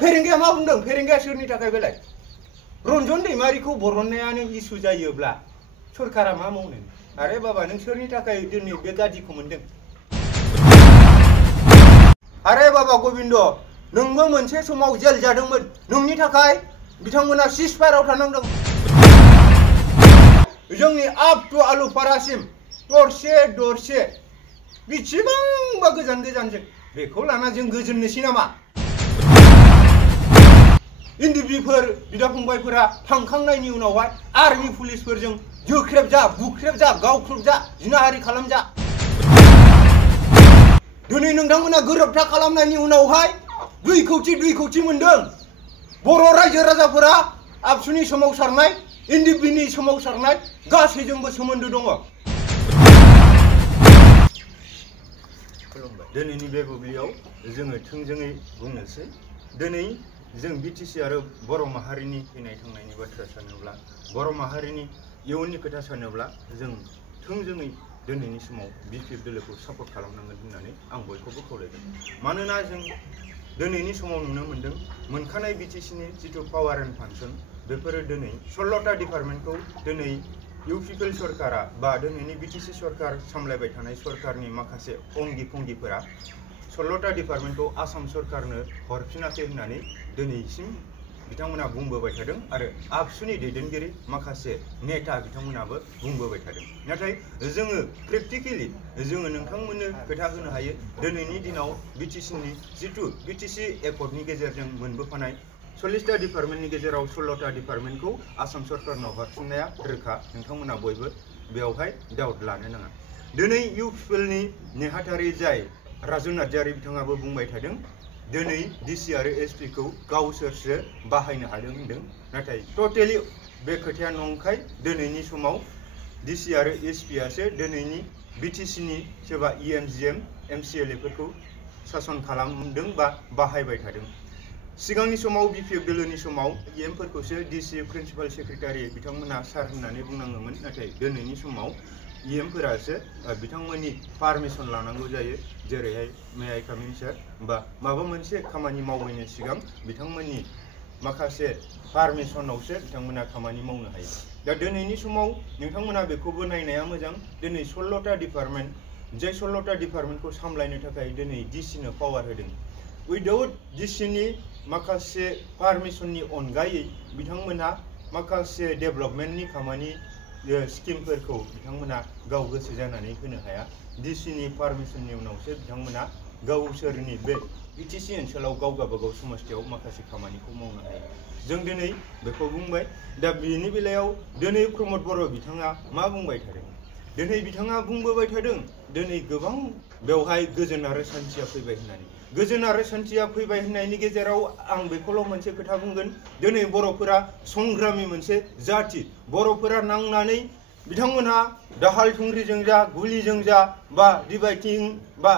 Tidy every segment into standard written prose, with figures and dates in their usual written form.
फेरेंगाया मा बुंदों फेरेंगाया सोरनि थाखाय बेलाय रन्जन दैमारिखौ बरननायानो इसु जायोब्ला सरकारा मा मावनो आरे बाबा नों सोरनि थाखाय दिनै बे गादिखौ मोनदों आरे बाबा गोविंद नोंबो मोनसे समाव जेल जादोंमोन नोंनि थाखाय बिथांमोना सिजफायाराव थानांदों जोंनि आप टु आलुपारासिम दरसे बेसेबांबा गोजान-गोजानजों बेखौ लाना जों गोजोननोसै नामा इन्दिबिफोर बिदा फंबायफोरा थांखांनायनि उनावहाय आर्मि पुलिसफोरजों जोख्रेबजा बुख्रेबजा गावख्रुबजा जिनाहारि खालामजा दिनै नोंथांमोना गोरोबथा खालामनायनि उनावहाय 2 कौटि मोनदों बर' रायजो राजाफोरा आबसुनि सोमावसारनाय इन्दिबिनि सोमावसारनाय गासैजोंबो सोमोन्दो दङ दिनैनि बे बुब्लियाव जोङो थोंजोङै बुंनोसै दिनै जों बिटिसि आरो बर' माहारिनि थैनाय थांनायनि बाथ्रा सानोब्ला बर' माहारिनि इयुननि खोथा सानोब्ला जों थोंजोङै दिनैनि समाव बिपिएफ दोलोखौ सापर्ट खालामनांगोन होननानै आं बयखौबो खावलायदों मानोना जों दिनैनि समाव नुनो मोनदों मोनखानाय बिटिसिनि जिथु पावार एन्ड फांसन बेफोरो दिनै 16टा डिपार्टमेन्टखौ दिनै इउपिपिएल सरकारा बा दिनैनि बिटिसि सरकार सामलायबाय थानाय सरकारनि माखासे अंगिफोरा 16टा डिपार्टमेन्टखौ आसाम सरकारनो हरफिनाखै होननानै दिनैसिम बिथांमोना बुंबोबाय थादों आरो आबसुनि दैदेनगिरि माखासे नेता बिथांमोनाबो बुंबोबाय थादों नाथाय जोङो प्रेक्टिकेलि जोङो नोंथांमोननो खोथा होनो हायो दिनैनि दिनाव बिटिसिनि जिथु बिटिसि एकर्डनि गेजेरजों मोनबोफानाय 40टा डिपार्टमेन्टनि गेजेराव 16टा डिपार्टमेन्टखौ आसाम सरकारनाव हरफिननाया रोखा नोंथांमोना बयबो बेवहाय डाउट लानो नाङा दिनै इउपिपिएलनि नेहाथारि जाय राजु नार्जारि बिथाङाबो बुंबाय थादों दिनै डिसि आरो एसपि खौ गावसोरसो बाहायनो हादों होनदों नाथाय टटेलि बे खोथाया नंखाय दिनैनि समाव डिसि आरो एसपि आसो दिनैनि बिटिसिनि सोरबा इएमजिएम एमसिएलएफोरखौ सासन खालामदों बा बाहायबाय थादों सिगांनि समाव बिपिएफ दोलोनि समाव इएमफोरखौसो डिसि प्रिन्सिपाल सेक्रेटारि बिथांमोना सार होननानै बुंनाङोमोन नाथाय दिनैनि समाव इएमफोरासो बिथांमोननि पारमिसन लानांगौ जायो जेरैहाय मे आइ काम इन सार बा माबा मोनसे खामानि मावैनि सिगां बिथांमोननि माखासे पारमिसनावसो बिथांमोना खामानि मावनो हायो दा दिनैनि समाव नोंथांमोना बेखौबो नायनाया मोजां दिनै 16टा डिपार्टमेन्ट जाय 16टा डिपार्टमेन्टखौ सामलायनो थाखाय दिनै डिसिनो पावार होदों उइदाउट डिसिनि माखासे पारमिसननि अनगायै बिथांमोना माखासे डेभेलपमेन्टनि खामानि स्किमफोरखौ बिथांमोना गाव गोसो जानानै होनो हाया डिसिनि पारमिसननि उनावसो बिथांमोना गावसोरनि बे बिटिसि ओनसोलाव गावगाबागाव समस्थियाव माखासे खामानिखौ मावनो हायो जों दिनै बेखौ बुंबाय दा बेनि बेलायाव दिनै प्रमद बर' बिथाङा मा बुंबाय थादों दिनै बिथाङा बुंबोबाय थादों दिनै गोबां बेवहाय गोजोन आरो सान्थिया फैबाय होननानै गोजोन आरो सान्थिया फैबाय होननायनि गेजेराव आं बेखौल' मोनसे खोथा बुंगोन दिनै बर'फोरा संग्रामि मोनसे जाथि बर'फोरा नांनानै बिथांमोनहा दाहाल थुंग्रिजों जा गुलिजों जा बा डिबाइटिं बा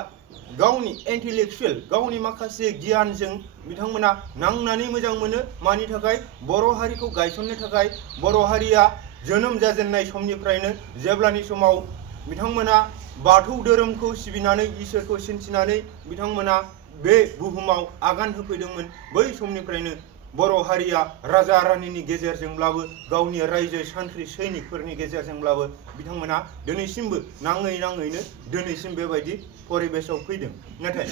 गावनि इन्टेलेक्चुएल गावनि माखासे गियानजों बिथांमोना नांनानै मोजां मोनो मानि थाखाय बर' हारिखौ गायसननो थाखाय बर' हारिया जोनोम जाजेननाय समनिफ्रायनो जेब्लानि समाव बिथांमोना बाथौ धोरोमखौ सिबिनानै इसोरखौ सिन्थिनानै बिथांमोना बे बुहुमाव आगान होफैदोंमोन बै समनिफ्रायनो बर' हारिया राजा रानिनि गेजेरजोंब्लाबो गावनि रायजो सान्थ्रि सैनिकफोरनि गेजेरजोंब्लाबो बिथांमोना दिनैसिमबो नाङैनो दिनैसिम बेबायदि परिबेसाव फैदों नाथाय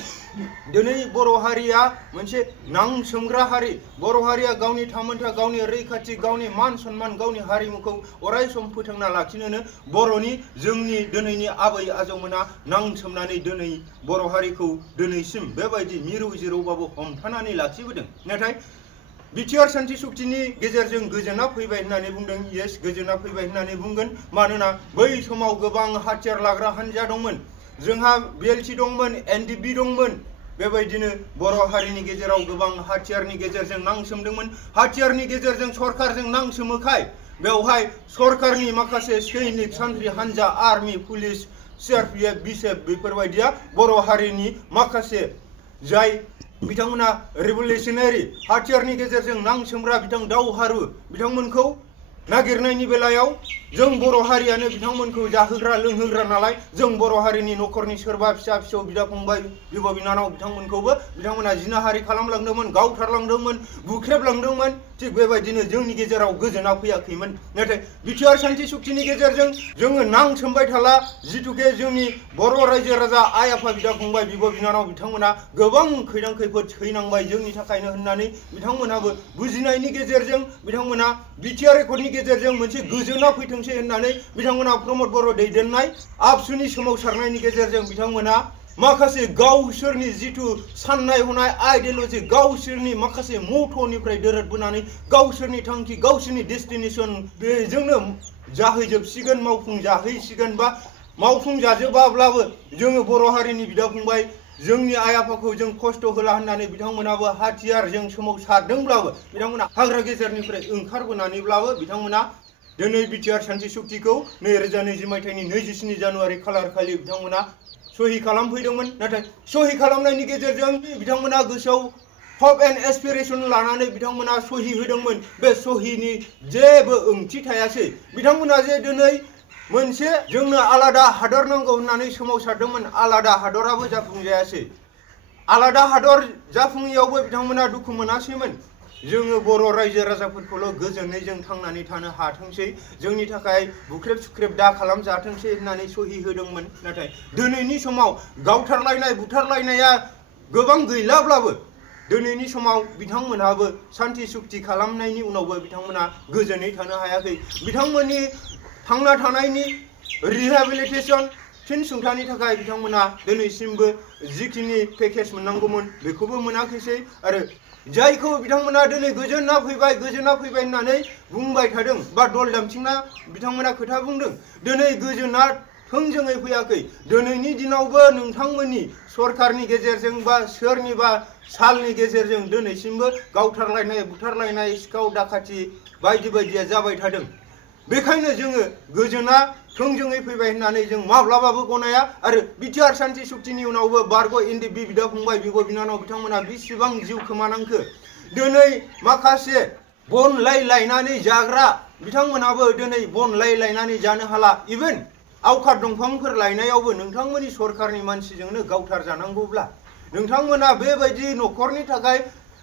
दिनै बर' हारिया मोनसे नांसोमग्रा हारि बर' हारिया गावनि थामोन्था गावनि रैखाथि गावनि मान सन्मान गावनि हारिमुखौ अरायसम फोथांना लाखिनोनो बर'नि जोंनि दिनैनि आबै आजौमोना नांसोमनानै दिनै बर' हारिखौ दिनैसिम बेबायदि मिरु जिरौबाबो हमथानानै लाखिबोदों नाथाय बिटिआर सान्थि सुक्तिनि गेजेरजों गोजोना फैबाय होननानै बुंदों येस गोजोना फैबाय होननानै बुंगोन मानोना बै समाव गोबां हाथियार लाग्रा हान्जा दंमोन जोंहा बिएलटि दंमोन एनडिबि दंमोन बेबायदिनो बर' हारिनि गेजेराव गोबां हाथियारनि गेजेरजों नांसोमदोंमोन हाथियारनि गेजेरजों सरकारजों नांसोमोखाय बेवहाय सरकारनि माखासे सैनिक सान्थ्रि हान्जा आर्मि पुलिस सिआरपिएफ बिएसएफ बेफोरबायदिया बर' हारिनि माखासे जाय बिथांमोना रिभलिउसनारि हाथियारनि गेजेरजों नांसोमग्रा बिथां दावहारु बिथांमोनखौ नागिरनायनि बेलायाव जों बर' हारियानो बिथांमोनखौ जाहोग्रा लोंहोग्रा नालाय जों बर' हारिनि न'खरनि सोरबा फिसा फिसौ बिदा फंबाय बिब' बिनानाव बिथांमोनखौबो बिथांमोना जिनाहारि खालामलांदोंमोन गावथारलांदोंमोन बुख्रेबलांदोंमोन थिग बेबायदिनो जोंनि गेजेराव गोजोना फैयाखैमोन नाथाय बिटिआर शान्ति सुक्तिनि गेजेरजों जोङो नांसोमबाय थाला जिथुके जोंनि बर' रायजो राजा आइ आफा बिदा फंबाय बिब' बिनानाव बिथांमोना गोबां खैदां खैफोद सैनांबाय जोंनि थाखायनो होननानै बिथांमोनाबो बुजिनायनि गेजेरजों बिथांमोना बिटिआर एकर्डनि गेजेरजों मोनसे गोजोना फैथोंसै होननानै बिथांमोना प्रमद बर' दैदेननाय आबसुनि सोमावसारनायनि गेजेरजों बिथांमोना माखासे गावसोरनि जिथु साननाय हनाय आइडियोल'जि गावसोरनि माखासे मथ'निफ्राय दोरोदबोनानै गावसोरनि थांखि गावसोरनि डेस्टिनेसन बेजोंनो जाहैजोबसिगोन मावफुंजाहैसिगोन बा मावफुंजाजोबाब्लाबो जोङो बर' हारिनि बिदा फंबाय जोंनि आइ आफाखौ जों खस्थ' होला होननानै बिथांमोनाबो हाथियारजों सोमावसारदोंब्लाबो बिथांमोना हाग्रा गेजेरनिफ्राय ओंखारबोनानैब्लाबो बिथांमोना दिनै बिटिआर शान्ति सुक्तिखौ 2020 मायथाइनि 27 जानुवारि खालार खालि बिथांमोना सहि खालामफैदोंमोन नाथाय सहि खालामनायनि गेजेरजों बिथांमोना गोसोआव हप एन्ड एसपिरेसन लानानै बिथांमोना सहि होदोंमोन बे सहिनि जेबो ओंथि थायासै बिथांमोना जे दिनै मोनसे जोंनो आलादा हादर नांगौ होननानै सोमावसारदोंमोन आलादा हादराबो जाफुंजायासै आलादा हादर जाफुङैयावबो बिथांमोना दुखु मोनासैमोन जोङो बर' रायजो राजाफोरखौल' गोजोनै जों थांनानै थानो हाथोंसै जोंनि थाखाय बुख्रेब सुख्रेब दा खालामजाथोंसै होननानै सहि होदोंमोन नाथाय दिनैनि समाव गावथारलायनाय बुथारलायनाया गोबां गैलाब्लाबो दिनैनि समाव बिथांमोनहाबो शान्ति सुक्ति खालामनायनि उनावबो बिथांमोना गोजोनै थानो हायाखै बिथांमोननि थांना थानायनि रिहेबिलिटेसन फिन सुंथानि थाखाय बिथांमोना दिनैसिमबो जिखिनि पेकेज मोननांगौमोन बेखौबो मोनाखैसै आरो जायखौ बिथांमोना दिनै गोजोना फैबाय होननानै बुंबाय थादों बा दल दामथिंना बिथांमोना खोथा बुंदों दिनै गोजोना थोंजोङै फैयाखै दिनैनि दिनावबो नोंथांमोननि सरकारनि गेजेरजों बा सोरनिबा सालनि गेजेरजों दिनैसिमबो गावथारलायनाय बुथारलायनाय सिखाव दाखाथि बायदि बायदिया जाबाय थादों बेखायनो जोङो गोजोना थोंजोङै फैबाय होननानै जों माब्लाबाबो गनाया आरो बिटिआर शान्ति सुक्तिनि उनावबो बारग' एनडिएफबि बिदा फंबाय बिब' बिनानाव बिथांमोना बेसेबां जिउ खोमानांखो दिनै माखासे बन लायनानै जाग्रा बिथांमोनाबो दिनै बन लायनानै जानो हाला इभेन आवखार दंफांफोर लायनायावबो नोंथांमोननि सरकारनि मानसिजोंनो गावथार जानांगौब्ला नोंथांमोना बेबायदि न'खरनि थाखाय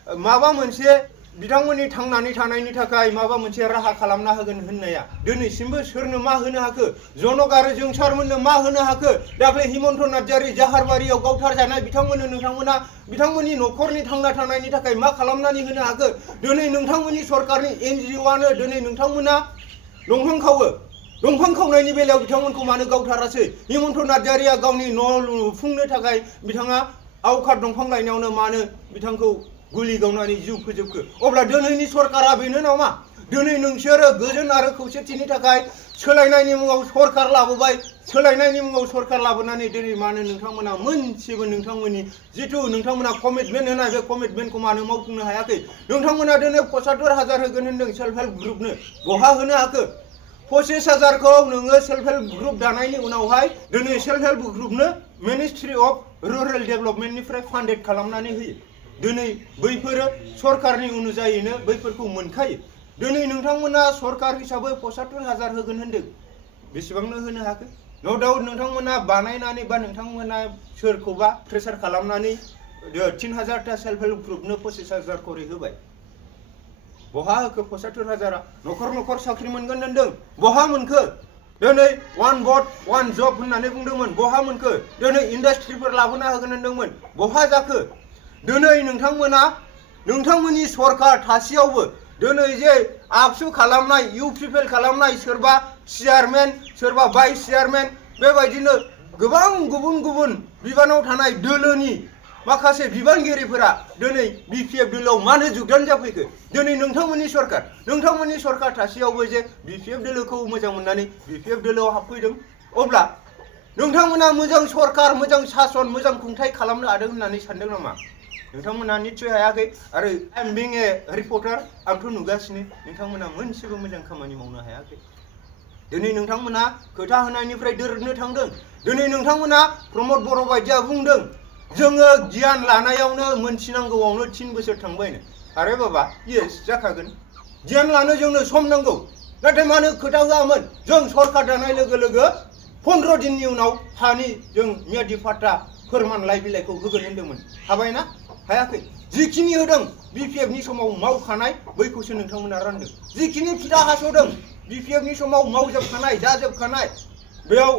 माबा मोनसे बिथांमोननि थांनानै थानायनि थाखाय माबा मोनसे राहा खालामना होगोन होननाया दिनैसिमबो सोरनो मा होनो हाखो जनक आरो जोंसारमोननो मा होनो हाखो दाख्लै हिमन्त नार्जारि जाहारबारियाव गावथार जानाय बिथांमोननो नोंथांमोना बिथांमोननि न'खरनि थांना थानायनि थाखाय मा खालामनानै होनो हाखो दिनै नोंथांमोननि सरकारनि एनजिअआनो दिनै नोंथांमोना दंफां खावो दंफां खावनायनि बेलायाव बिथांमोनखौ मानो गावथारासै हिमन्त नार्जारिया गावनि न' लुफुंनो थाखाय बिथाङा आवखार दंफां लायनायावनो मानो बिथांखौ गुलि गावनानै जिउ फोजोबखो अब्ला दिनैनि सरकारा बेनो नामा दिनै नोंसोरो गोजोन आरो खौसेथिनि थाखाय सोलायनायनि मुङाव सरकार लाबोबाय सोलायनायनि मुङाव सरकार लाबोनानै दिनै मानो नोंथांमोना मोनसेबो नोंथांमोननि जिथु नोंथांमोना कमिटमेन्ट होनाय बे कमिटमेन्टखौ मानो मावफुंनो हायाखै नोंथांमोना दिनै 75,000 होगोन होनदों सेल्फ हेल्प ग्रुपनो बहा होनो हाखो 25,000खौ नोङो सेल्फ हेल्प ग्रुप दानायनि उनावहाय दिनै सेल्फ हेल्प ग्रुपनो मिनिस्ट्रि अफ रुरेल डेभेलपमेन्टनिफ्राय फान्डेड खालामनानै होयो दिनै बैफोरो सरकारनि अनुजायैनो बैफोरखौ मोनखायो दिनै नोंथांमोना सरकार हिसाबै 75,000 होगोन होनदों बेसेबांनो होनो हाखो नो डाउट नोंथांमोना बानायनानै बा नोंथांमोना सोरखौबा प्रेसार खालामनानै 3,000टा सेल्फ हेल्प ग्रुपनो 25,000 करि होबाय बहा होखो 75,000 न'खर न'खर साख्रि मोनगोन होनदों बहा मोनखो दिनै वान भट वान जब होननानै बुंदोंमोन बहा मोनखो दिनै इन्डास्ट्रिफोर लाबोना होगोन होनदोंमोन बहा जाखो दिनै नोंथांमोना नोंथांमोननि सरकार थासेयावबो दिनै जे आबसु खालामनाय इउपिपिएल खालामनाय सोरबा चेयारमेन सोरबा भाइस चेयारमेन बेबायदिनो गोबां गुबुन गुबुन बिबानाव थानाय दोलोनि माखासे बिबानगिरिफोरा दिनै बिपिएफ दोलोआव मानो जुगदान जाफैखो दिनै नोंथांमोननि सरकार थासेयावबो जे बिपिएफ दोलोखौ मोजां मोननानै बिपिएफ दोलोआव हाबफैदों अब्ला नोंथांमोना मोजां सरकार मोजां सासन मोजां खुंथाय खालामनो हादों होननानै सानदों नामा नोंथांमोना निश्चय हायाखै आरो आइ एम बिं ए रिपर्टार आंथ' नुगासिनो नोंथांमोना मोनसेबो मोजां खामानि मावनो हायाखै दिनै नोंथांमोना खोथा होनायनिफ्राय दोरनो थांदों दिनै नोंथांमोना प्रमद बर' बायदिया बुंदों जोङो गियान लानायावनो मोनथिनांगौआवनो 3 बोसोर थांबायनो आरे बाबा येस जाखागोन गियान लानो जोंनो सम नांगौ नाथाय मानो खोथा होआमोन जों सरकार दानाय लोगो लोगो 15 दिननि उनाव हानि जों मियादि फाट्टा फोरमानलाइ बिलाइखौ होगोन होनदोंमोन हाबायना हायाखै जिखिनि होदों BPF नि समाव मावखानाय बैखौसो नोंथांमोना रानदों जिखिनि फिथा हास'दों BPF नि समाव मावजोबखानाय जाजोबखानाय बेयाव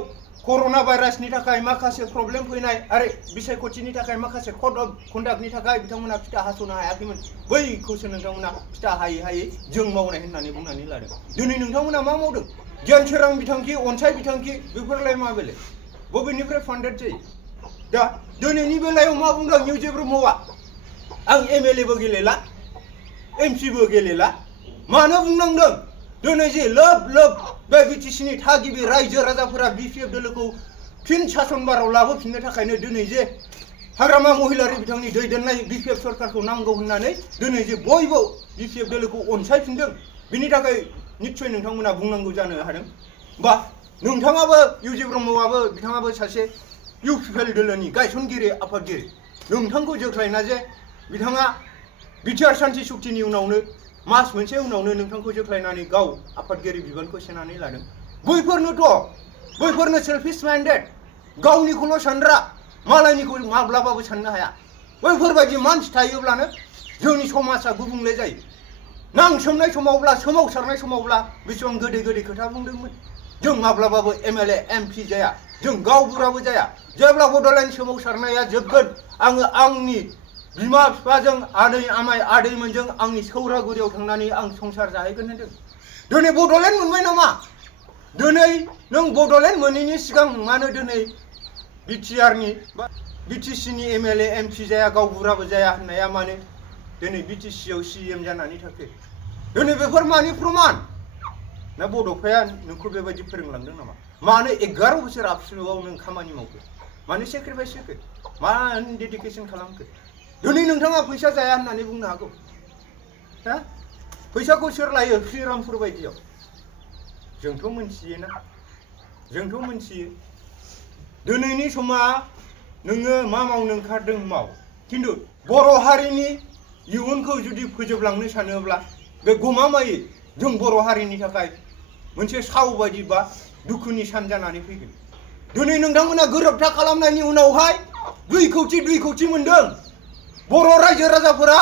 कर'ना भाइरासनि थाखाय माखासे प्रब्लेम फैनाय आरो बिसायख'थिनि थाखाय माखासे कड अफ कन्डाक्टनि थाखाय बिथांमोना फिथा हास'नो हायाखैमोन बैखौसो नोंथांमोना फिथा हायै हायै जों मावनाय होननानै बुंनानै लादों दिनै नोंथांमोना मा मावदों गियान सोरां बिथांखि अनसाय बिथांखि बेफोरलाय मा बेले बबेनिफ्राय फान्डेड जायो दा दिनैनि बेलायाव मा बुंदों निउजे ब्रह्मआ आं MLA बो गेलेला MC बो गेलेला मानो बुंनांदों दिनै जे लोब लोब बे BTC नि थागिबि रायजो राजाफोरा BPF दोलोखौ फिन सासनबाराव लाबोफिननो थाखायनो दिनै जे हाग्रामा महिलारि बिथांनि दैदेननाय BPF सरकारखौ नांगौ होननानै दिनै जे बयबो BPF दोलोखौ अनसायफिनदों बिनि थाखाय निश्चय नोंथांमोना बुंनांगौ जानो हादों बा नोंथाङाबो निउजे ब्रह्मआबो बिथाङाबो सासे UPL दोलोनि गायसनगिरि आफादगिरि नोंथांखौ जोख्लायना जे बिथाङा बिटिआर शान्ति सुक्तिनि उनावनो मास मोनसे उनावनो नोंथांखौ जोख्लायनानै गाव आफादगिरि बिबानखौ सेनानै लादों बैफोरनो सेल्फिश माइन्डेड गावनिखौल' सानग्रा मालायनिखौ माब्लाबाबो साननो हाया बैफोरबायदि मानसि थायोब्लानो जोंनि समाजा गुबुंले जायो नांसोमनाय समावब्ला सोमावसारनाय समावब्ला बेसेबां गोदै गोदै खोथा बुंदोंमोन जों माब्लाबाबो MLA MP जाया जों गावबुराबो जाया जेब्ला बड'लेण्ड सोमावसारनाया जोबगोन आङो आंनि बिमा बिफाजों आदै आमाय आदैमोनजों आंनि सौरागुरियाव थांनानै आं संसार जाहैगोन होनदों दिनै बड'लेण्ड मोनबाय नामा दिनै नों बड'लेण्ड मोनैनि सिगां मानो दिनै BTR नि बा BTC नि MLA MP जाया गावबुराबो जाया होननाया मानो दिनै BTC आव CM जानानै थाखो दिनै बेफोर मानि प्रमान ना बड'फाया नोंखौ बेबायदि फोरोंलांदों नामा मानो 11 बोसोर आबसुआव नों खामानि मावखो मानो सेक्रिफाइस होखो मानो डेडिकेसन खालामखो दिनै नोंथाङा फैसा जाया होननानै बुंनो हागौ हा फैसाखौ सोर लायो श्रीरामपुर बायदियाव जोंथ' मोनथियोना जोंथ' मोनथियो दिनैनि समा नोङो मा मावनो ओंखारदों माव खिन्थु बर' हारिनि इयुनखौ जुदि फोजोबलांनो सानोब्ला बे गमामायै जों बर' हारिनि थाखाय मोनसे साव बायदि बा दुखुनि सान जानानै फैगोन दिनै नोंथांमोना गोरोबथा खालामनायनि उनावहाय 2 कौटि मोनदों बर' रायजो राजाफोरा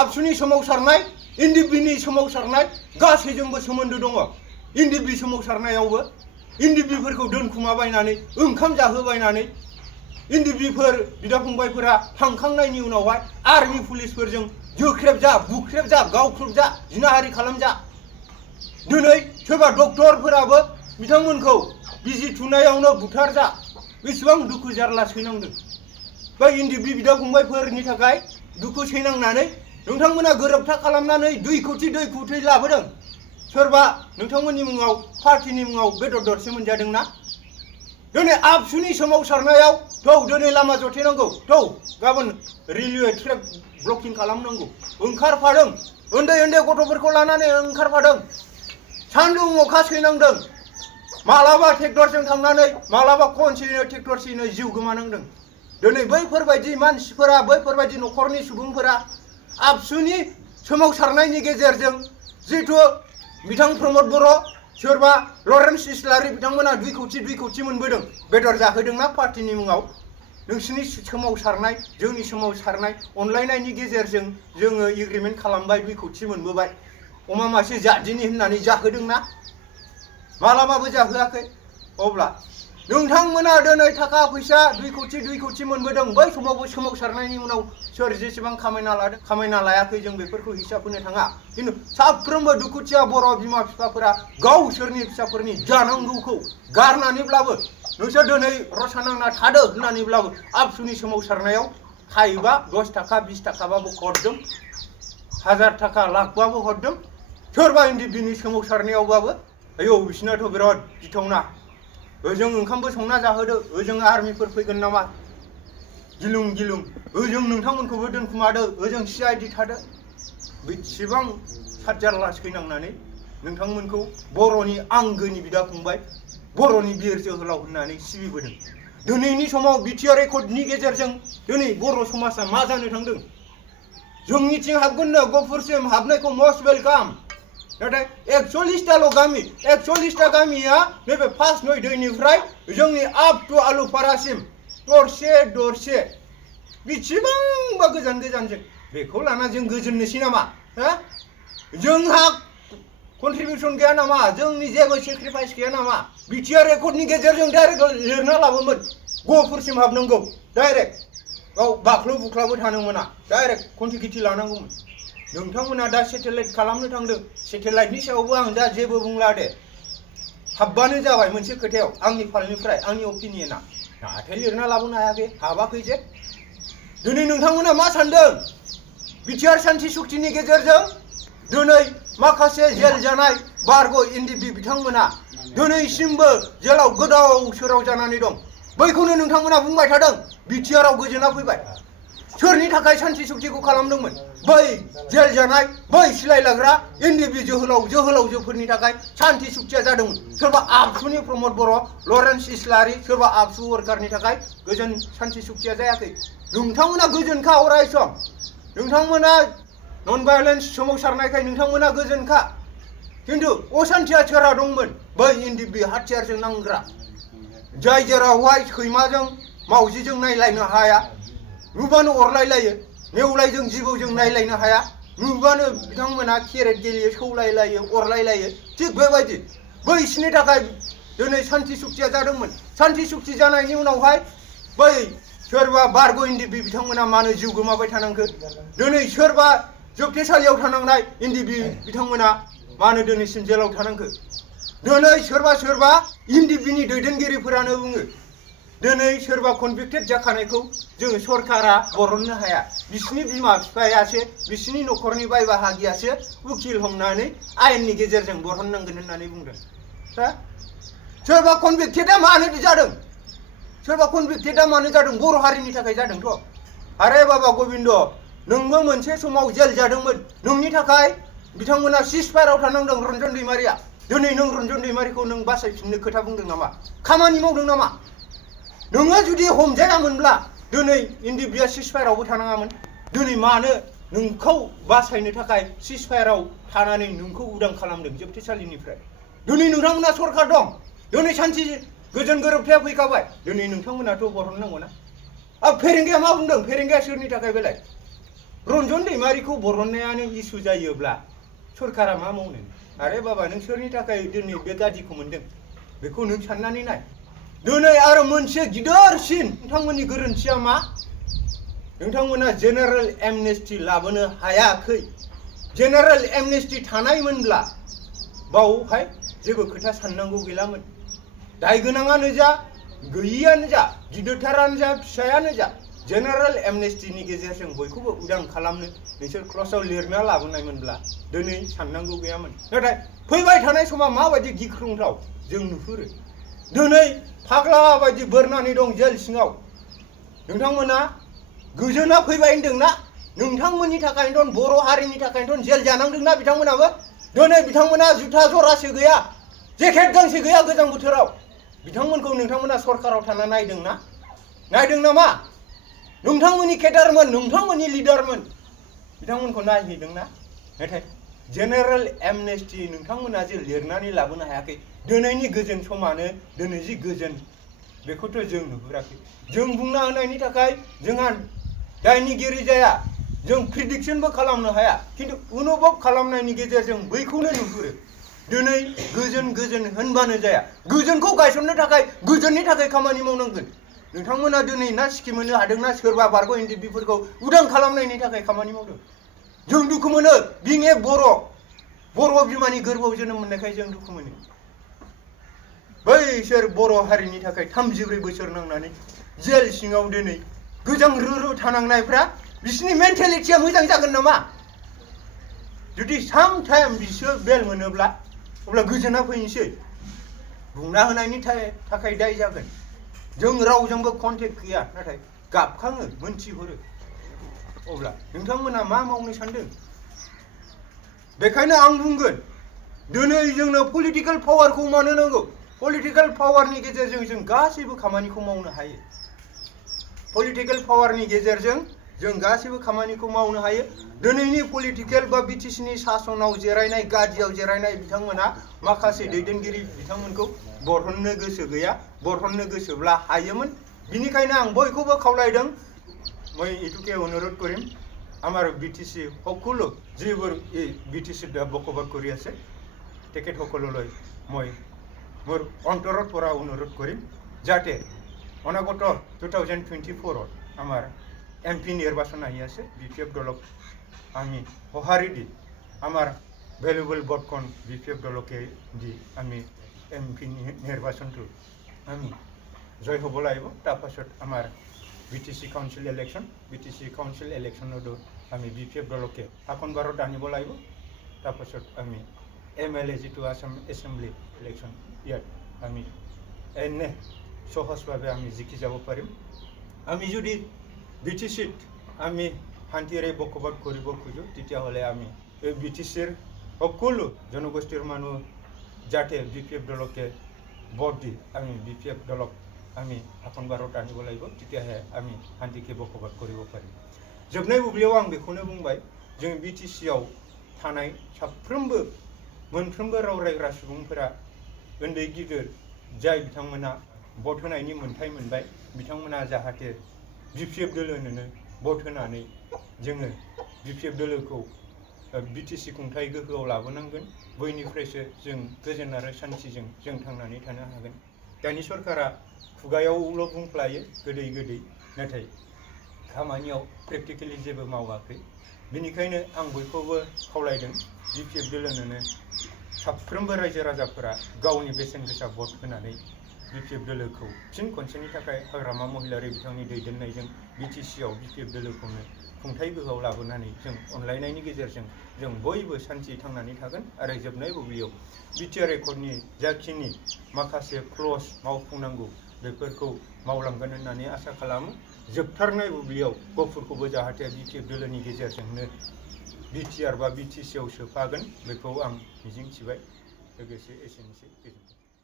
आबसुनि सोमावसारनाय इन्दिबिनि सोमावसारनाय गासैजोंबो सोमोन्दो दङ इन्दिबि सोमावसारनायावबो इन्दिबिफोरखौ दोनखुमाबायनानै ओंखाम जाहोबायनानै इन्दिबिफोर बिदा फंबायफोरा थांखांनायनि उनावहाय आर्मि पुलिसफोरजों जोख्रेब जा बुख्रेब जा गावख्रुब जा जिनाहारि खालाम जा दिनै सोरबा डक्टरफोराबो बिथांमोनखौ बिजि थुनायावनो बुथार जा बेसेबां दुखु जारला सैनांदों बै इन्दिबि बिदा फंबायफोरनि थाखाय दुखु सैनांनानै नोंथांमोना गोरोबथा खालामनानै 2 कौटि लाबोदों सोरबा नोंथांमोननि मुङाव पार्टिनि मुङाव बेदर दरसे मोनजादोंना दिनै आबसुनि सोमावसारनायाव थौ दिनै लामा जथेनांगौ थौ गाबोन रेलवे ट्रेक ब्लकिं खालामनांगौ ओंखारफादों उन्दै गथ'फोरखौ लानानै ओंखारफादों सान्दुं अखा सैनांदों मालाबा ट्रेक्टरजों थांनानै मालाबा खनसेनो ट्रेक्टरसेनो जिउ गोमानांदों दिनै बैफोरबायदि मानसिफोरा बैफोरबायदि न'खरनि सुबुंफोरा आबसुनि सोमावसारनायनि गेजेरजों जिथु बिथां प्रमद बर' सोरबा लरेन्स इस्लारि बिथांमोना 2 कौटि मोनबोदों बेदर जाहोदोंना पार्टिनि मुङाव नोंसिनि सोमावसारनाय जोंनि सोमावसारनाय अनलायनायनि गेजेरजों जोङो एग्रिमेन्ट खालामबाय 2 कौटि मोनबोबाय अमा मासे जादिनि होननानै जाहोदोंना मालाबाबो जाहोआखै अब्ला नोंथांमोना दिनै थाखा फैसा 2 कौटि मोनबोदों बै समावबो सोमावसारनायनि उनाव सोर जेसेबां खामायना लादों खामायना लायाखै जों बेफोरखौ हिसाब होनो थाङा खिन्थु साफ्रोमबो दुखुथिया बर' बिमा बिफाफोरा गावसोरनि फिसाफोरनि जानांगौखौ गारनानैब्लाबो नोंसोर दिनै रसा नांना थादो होननानैब्लाबो आबसुनि सोमावसारनायाव थाइबा 10 थाखा 20 थाखाबाबो हरदों 1000 थाखा लाखबाबो हरदों सोरबा इन्दिबिनि सोमावसारनायावबाबो आयौ बिसिनाथ' बिराद गिथावना ओजों ओंखामबो संना जाहोदो ओजों आर्मिफोर फैगोन नामा गिलुं ओजों नोंथांमोनखौबो दोनखुमादो ओजों CID थादो बेसेबां सातजारला सैनांनानै नोंथांमोनखौ बर'नि आंगोनि बिदा फंबाय बर'नि बिर जोहोलाव होननानै सिबिबोदों दिनैनि समाव बिटिआर रेकर्डनि गेजेरजों दिनै बर' समाजा मा जानो थांदों जोंनिथिं हाबगोननो गफुरसिम हाबनायखौ मस्ट वेलकाम नाथाय 41टाल' गामि 41टा गामिया नैबे फार्स्ट नय दैनिफ्राय जोंनि आप टु आलुपारासिम दरसे बेसेबांबा गोजान-गोजानजों बेखौ लाना जों गोजोननोसै नामा हो जोंहा कन्ट्रिबिउसन गैया नामा जोंनि जेबो सेक्रिफाइस गैया नामा बिटिआर रेकर्डनि गेजेरजों डाइरेक्ट लिरना लाबोमोन गहपुरसिम हाबनांगौ डाइरेक्ट गाव बाख्लो बुख्लाबो थानो मोना डाइरेक्ट कन्टिकिटि लानांगौमोन नोंथांमोना दा सेटेलाइट खालामनो थांदों सेटेलाइटनि सायावबो आं दा जेबो बुंला दे हाबबानो जाबाय मोनसे खोथायाव आंनि फालनिफ्राय आंनि अपिनियना नाथाय लिरना लाबोनो हायाखै हाबाखै जे दिनै नोंथांमोना मा सानदों बिटिआर शान्ति सुक्तिनि गेजेरजों दिनै माखासे जेल जानाय बारग' एनडिबि बिथांमोना दिनैसिमबो जेलाव गोदाव सोराव जानानै दं बैखौनो नोंथांमोना बुंबाय थादों बिटिआरआव गोजोना फैबाय सोरनि थाखाय शान्ति सुक्तिखौ खालामदोंमोन बै जेल जानाय बै सिलाय लाग्रा एनडिबि जोहोलावजोफोरनि थाखाय शान्ति सुक्तिया जादोंमोन सोरबा आबसुनि प्रमद बर' लरेन्स इस्लारि सोरबा आबसु वर्कारनि थाखाय गोजोन शान्ति सुक्तिया जायाखै नोंथांमोना गोजोनखा अराय सम नोंथांमोना नन भायलेन्स सोमावसारनायखाय नोंथांमोना गोजोनखा खिन्थु असान्थिया सोरहा दंमोन बै एनडिबि हाथियारजों नांग्रा जाय जेरावहाय सैमाजों मावजिजों नायलायनो हाया नुबानो अरलायलायो नेवलायजों जिबौजों नायलायनो हाया नुबानो बिथांमोना केरेट गेलेयो सौलायलायो अरलायलायो थिग बेबायदि बैसिनि थाखाय दिनै शान्ति सुक्तिया जादोंमोन शान्ति सुक्ति जानायनि उनावहाय बै सोरबा बारग' एनडिबि बिथांमोना मानो जिउ गोमाबाय थानांखो दिनै सोरबा जोबथेसालियाव थानांनाय एनडिबि बिथांमोना मानो दिनैसिम जेलाव थानांखो दिनै सोरबा एनडिबिनि दैदेनगिरिफोरानो बुङो दिनै सोरबा कनभिक्टेड जाखानायखौ जोङो सरकारा बरननो हाया बिसिनि बिमा बिफायासो बिसिनि न'खरनि बाय बाहागियासो उकिल हमनानै आयेननि गेजेरजों बरननांगोन होननानै बुंदों सोरबा कनभिक्टेडआ मानो जादों सोरबा कनभिक्टेडआ मानो जादों बर' हारिनि थाखाय जादोंथ' आरे बाबा गबिन्द नोंबो मोनसे समाव जेल जादोंमोन नोंनि थाखाय बिथांमोना सिजफायाराव थानांदों रन्जन दैमारिया दिनै नों रन्जन दैमारिखौ नों बासायफिननो खोथा बुंदों नामा खामानि मावदों नामा नोङो जुदि हमजायामोनब्ला दिनै एनडिबिआ सिजफायारावबो थानाङामोन दिनै मानो नोंखौ बासायनो थाखाय सिजफायाराव थानानै नोंखौ उदां खालामदों जोबथेसालिनिफ्राय दिनै नोंथांमोना सरकार दं दिनै शान्ति गोजोन गोरोबथाया फैखाबाय दिनै नोंथांमोनाथ' बरननांगौ ना फेरेंगाया मा बुंदों फेरेंगाया सोरनि थाखाय बेलाय रन्जन दैमारिखौ बरननायानो इसु जायोब्ला सरकारा मा मावनो आरे बाबा नों सोरनि थाखाय दिनै बे गादिखौ मोनदों बेखौ नों साननानै नाय दिनै आरो मोनसे गिदिरसिन नोंथांमोननि गोरोन्थिया मा नोंथांमोना जेनेरेल एमनेस्टि लाबोनो हायाखै जेनेरेल एमनेस्टि थानायमोनब्ला बावहाय जेबो खोथा साननांगौ गैलामोन दाय गोनाङानो जा गैयियानो जा गिदिरथारानो जा फिसायानो जा जेनेरेल एमनेस्टिनि गेजेरजों बयखौबो उदां खालामनो नोंसोर क्लसाव लिरना लाबोनायमोनब्ला दिनै साननांगौ गैयामोन नाथाय फैबाय थानाय समा माबायदि गिख्रंथाव जों नुहुरो दिनै फाग्ला बायदि बोरनानै दं जेल सिङाव नोंथांमोना गोजोना फैबाय होनदोंना नोंथांमोननि थाखायनोथ' बर' हारिनि थाखायनोथ' जेल जानांदोंना बिथांमोनाबो दिनै बिथांमोना जुथा जरासे गैया जेकेट गांसे गैया गोजां बोथोराव बिथांमोनखौ नोंथांमोना सरकाराव थाना नायदों नामा नोंथांमोननि केडारमोन नोंथांमोननि लिडारमोन बिथांमोनखौ नायहैदोंना नाथाय जेनेरेल एमनेस्टि नोंथांमोना जे लिरनानै लाबोनो हायाखै दिनैनि गोजोन समानो दिनै जि गोजोन बेखौथ' जों नुहुराखै जों बुंना होनायनि थाखाय जोंहा दायनिगिरि जाया जों प्रिडिक्शनबो खालामनो हाया खिन्थु अनुभब खालामनायनि गेजेरजों बैखौनो नुहुरो दिनै गोजोन होनबानो जाया गोजोनखौ गायसननो थाखाय गोजोननि थाखाय खामानि मावनांगोन नोंथांमोना दिनै ना सिखि मोननो हादोंना सोरबा बारग' एनडिबिफोरखौ उदां खालामनायनि थाखाय खामानि मावदों जों दुखु मोनो बिं ए बर' बिमानि गोरबोआव जोनोम मोननायखाय जों दुखु मोनो बैसोर बर' हारिनि थाखाय 34 बोसोर नांनानै जेल सिङाव दिनै गोजां रुरु थानांनायफ्रा बिसिनि मेन्टेलिटिया मोजां जागोन नामा जुदि साम टाइम बिसोर बेल मोनोब्ला अब्ला गोजोना फैनोसै बुंना होनायनि थाखाय दाय जागोन जों रावजोंबो कन्टेक्ट गैया नाथाय गाबखाङो मोनथिहरो अब्ला नोंथांमोना मा मावनो सानदों बेखायनो आं बुंगोन दिनै जोंनो पलिटिकल पावारखौ मानो नांगौ पलिटिकल पावारनि गेजेरजों जों गासैबो खामानिखौ मावनो हायो पलिटिकल पावारनि गेजेरजों जों गासैबो खामानिखौ मावनो हायो दिनैनि पलिटिकेल बा बिटिसिनि सासनाव जिरायनाय गादियाव जिरायनाय बिथांमोना माखासे दैदेनगिरि बिथांमोनखौ बरहननो गोसो गैया बरहननो गोसोब्ला हायोमोन बिनिखायनो आं बयखौबो खावलायदों मैं इटुके अनुरोध करिम আমার বিটিসি সকলো যিবোৰ এই বিটিসি বসবাস কৰি আছে তেখেতসকললৈ মই মোৰ অন্তৰৰ পৰা অনুৰোধ কৰিম যাতে অনাগত 2024 আমাৰ এমপি নিৰ্বাচন আহি আছে বিপিএফ দলক আমি সঁহাৰি দি আমাৰ ভ্যালুয়েবল ভোটখন বিপিএফ দলকে দি আমি এমপি নিৰ্বাচনটো আমি জয় হ'ব লাগিব তাৰপাছত আমাৰ বিটিসি কাউন্সিল ইলেকশ্যনতো আমি বিপিএফ দলকে শাসনভাৰত আনিব লাগিব তাৰপাছত আমি এমএলএ যিটো আসাম এছেম্বলি ইলেকশ্যন ইয়াত আমি এনে সহজভাৱে আমি জিকি যাব পাৰিম আমি যদি বিটিসিত আমি শান্তিৰে বসবাস কৰিব খোজো তেতিয়াহ'লে আমি এই বিটিসিৰ সকলো জনগোষ্ঠীৰ মানুহ যাতে বিপিএফ দলকে ভোট দি আমি বিপিএফ দলক আমি শাসনভাৰত আনিব লাগিব তেতিয়াহে আমি শান্তিকে বসবাস কৰিব পাৰিম जोबनाय बुब्लियाव आं बेखौनो बुंबाय जों बिटिसिआव थानाय साफ्रोमबो मोनफ्रोमबो राव रायग्रा सुबुंफोरा उन्दै गिदिर जाय बिथांमोना भोट होनायनि मोन्थाय मोनबाय बिथांमोना जाहाथे बिपिएफ दोलोनो भोट होनानै जोङो बिपिएफ दोलोखौ बिटिसि खुंथाय गोहोआव लाबोनांगोन बयनिफ्रायसो जों गोजोन आरो शान्तिजों जों थांनानै थानो हागोन दानि सरकारा खुगायावल' बुंफ्लायो गोदै गोदै नाथाय खामानियाव प्रेक्टिकेलि जेबो मावाखै बेनिखायनो आं बयखौबो खावलायदों बिपिएफ दोलोनो साफ्रोमबो रायजो राजाफोरा गावनि बेसेन गोसा भोट होनानै बिपिएफ दोलोखौ फिन खनसेनि थाखाय हाग्रामा महिलारि बिथांनि दैदेननायजों बिटिसिआव बिपिएफ दोलोखौनो खुंथाय गोहोआव लाबोनानै जों अनलायनायनि गेजेरजों जों बयबो शान्तियै थांनानै थागोन आरो जोबनाय बुब्लियाव बिटिआर एकर्डनि जाखिनि माखासे क्लज मावफुंनांगौ बेफोरखौ मावलांगोन होननानै आसा खालामो जोबथारनाय बुब्लियाव गफुरखौबो जाहाथे बिपिएफ दोलोनि गेजेरजोंनो बिटिआर बा बिटिसिआव सोफागोन बेखौ आं मिजिंथिबाय लोगोसे एसेनोसै गोजोन्थों